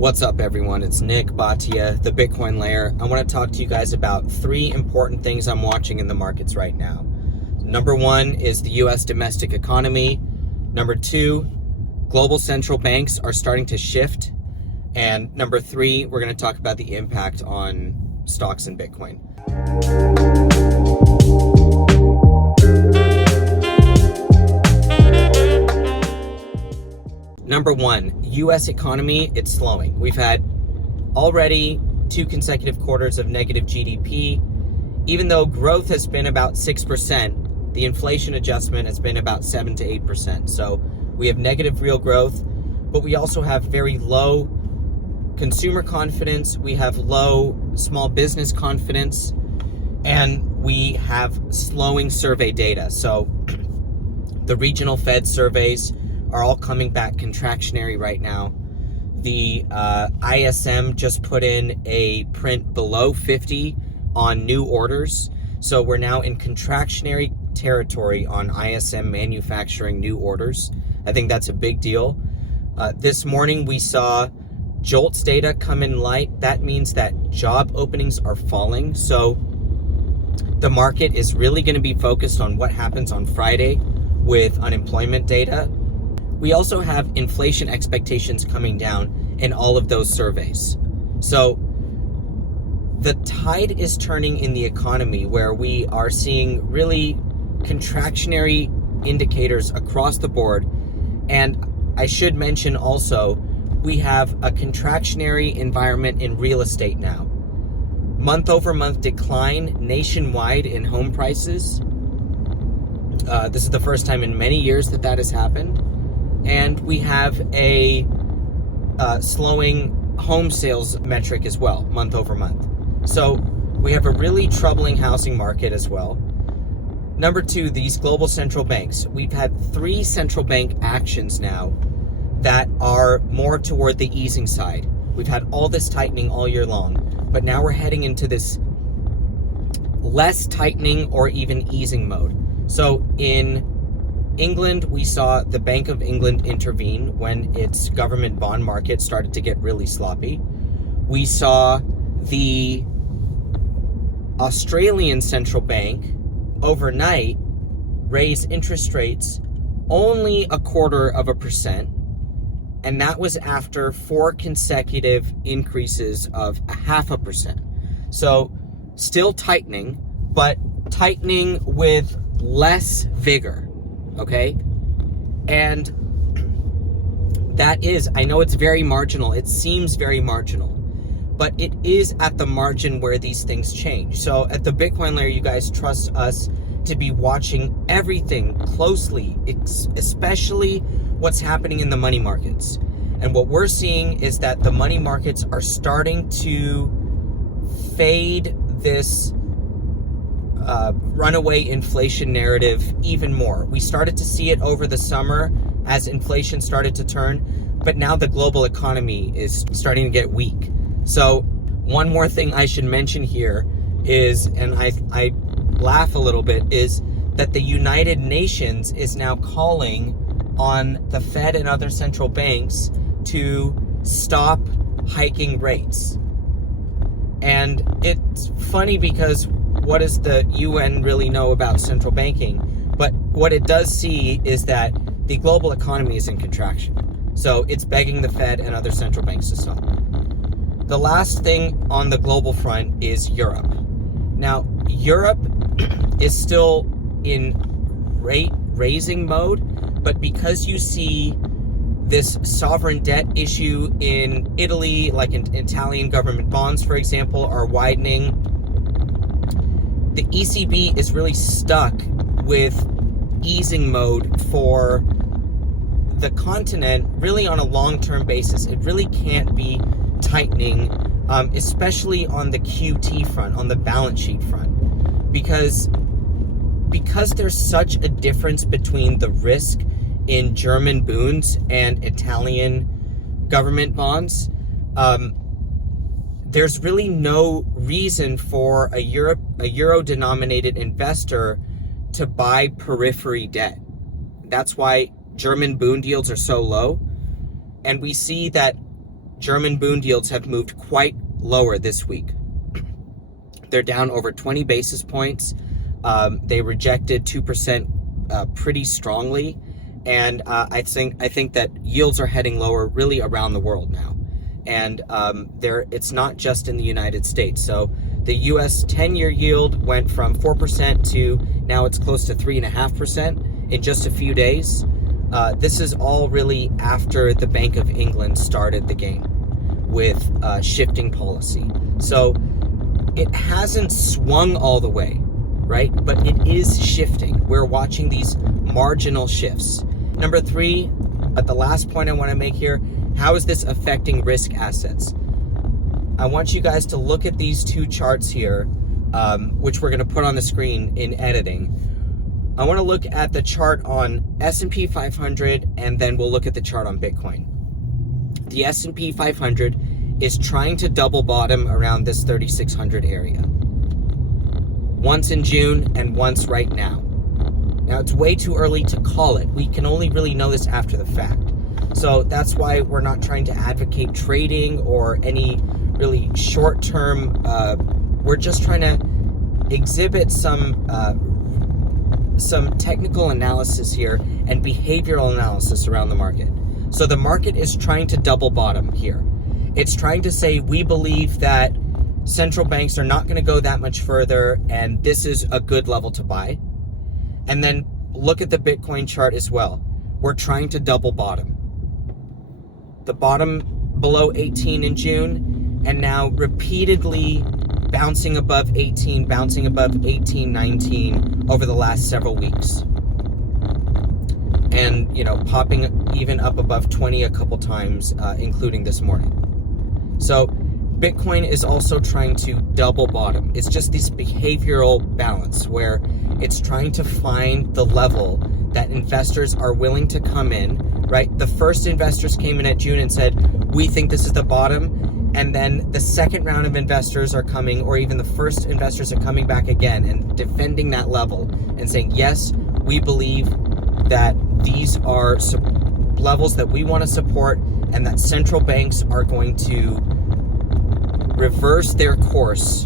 What's up, everyone? It's Nik Bhatia, the Bitcoin layer. I want to talk to you guys about three important things I'm watching in the markets right now. Number one is the U.S. domestic economy. Number two, global central banks are starting to shift. And number three, we're going to talk about the impact on stocks and Bitcoin. Number one, U.S. economy, it's slowing. We've had already 2 consecutive quarters of negative GDP. Even though growth has been about 6%, the inflation adjustment has been about 7 to 8%. So we have negative real growth, but we also have very low consumer confidence. We have low small business confidence, and we have slowing survey data. So the regional Fed surveys are all coming back contractionary right now. The ISM just put in a print below 50 on new orders. So we're now in contractionary territory on ISM manufacturing new orders. I think that's a big deal. This morning we saw JOLTS data come in light. That means that job openings are falling. So the market is really going to be focused on what happens on Friday with unemployment data. We also have inflation expectations coming down in all of those surveys. So the tide is turning in the economy, where we are seeing really contractionary indicators across the board. And I should mention also, we have a contractionary environment in real estate now. Month over month decline nationwide in home prices. This is the first time in many years that has happened. And we have a slowing home sales metric as well, month over month. So we have a really troubling housing market as well. Number two, these global central banks. We've had 3 central bank actions now that are more toward the easing side. We've had all this tightening all year long, but now we're heading into this less tightening or even easing mode. So in England, we saw the Bank of England intervene when its government bond market started to get really sloppy. We saw the Australian central bank overnight raise interest rates only 0.25%, and that was after 4 consecutive increases of 0.5%. So still tightening, but tightening with less vigor. Okay? And that is, I know it's very marginal. It seems very marginal, but it is at the margin where these things change. So at the Bitcoin layer, you guys trust us to be watching everything closely, especially what's happening in the money markets. And what we're seeing is that the money markets are starting to fade this runaway inflation narrative even more. We started to see it over the summer as inflation started to turn, but now the global economy is starting to get weak. So one more thing I should mention here is, and I laugh a little bit, is that the United Nations is now calling on the Fed and other central banks to stop hiking rates. And it's funny because what does the UN really know about central banking? But what it does see is that the global economy is in contraction. So it's begging the Fed and other central banks to stop. The last thing on the global front is Europe. Now, Europe is still in rate raising mode, but because you see this sovereign debt issue in Italy, like in Italian government bonds, for example, are widening, the ECB is really stuck with easing mode for the continent, really on a long-term basis. It really can't be tightening, especially on the QT front, on the balance sheet front, because there's such a difference between the risk in German bunds and Italian government bonds. There's really no reason for a euro-denominated investor to buy periphery debt. That's why German bond yields are so low. And we see that German Bund yields have moved quite lower this week. They're down over 20 basis points. They rejected 2% pretty strongly, and I think that yields are heading lower really around the world now. And it's not just in the United States. So the U.S. 10-year yield went from 4% to now it's close to 3.5% in just a few days. This is all really after the Bank of England started the game with shifting policy. So it hasn't swung all the way, right? But it is shifting. We're watching these marginal shifts. Number 3, the last point I want to make here, how is this affecting risk assets? I want you guys to look at these 2 charts here, which we're going to put on the screen in editing. I want to look at the chart on S&P 500, and then we'll look at the chart on Bitcoin. The S&P 500 is trying to double bottom around this 3,600 area. Once in June and once right now. Now, it's way too early to call it. We can only really know this after the fact. So that's why we're not trying to advocate trading or any really short-term, we're just trying to exhibit some technical analysis here and behavioral analysis around the market. So the market is trying to double bottom here. It's trying to say, we believe that central banks are not going to go that much further, and this is a good level to buy. And then look at the Bitcoin chart as well. We're trying to double bottom. The bottom below 18 in June, and now repeatedly bouncing above 18, bouncing above 18, 19 over the last several weeks. And, popping even up above 20 a couple times, including this morning. So Bitcoin is also trying to double bottom. It's just this behavioral balance where it's trying to find the level that investors are willing to come in, right? The first investors came in at June and said, we think this is the bottom. And then the second round of investors are coming, or even the first investors are coming back again and defending that level and saying, yes, we believe that these are levels that we want to support, and that central banks are going to reverse their course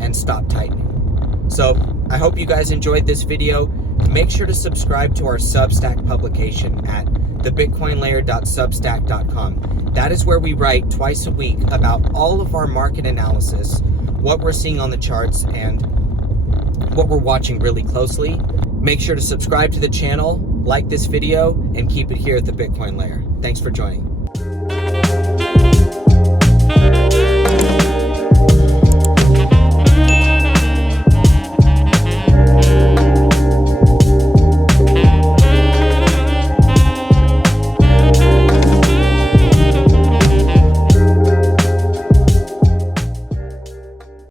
and stop tightening. So I hope you guys enjoyed this video. Make sure to subscribe to our Substack publication at thebitcoinlayer.substack.com. That is where we write twice a week about all of our market analysis, what we're seeing on the charts, and what we're watching really closely. Make sure to subscribe to the channel, like this video, and keep it here at the Bitcoin Layer. Thanks for joining.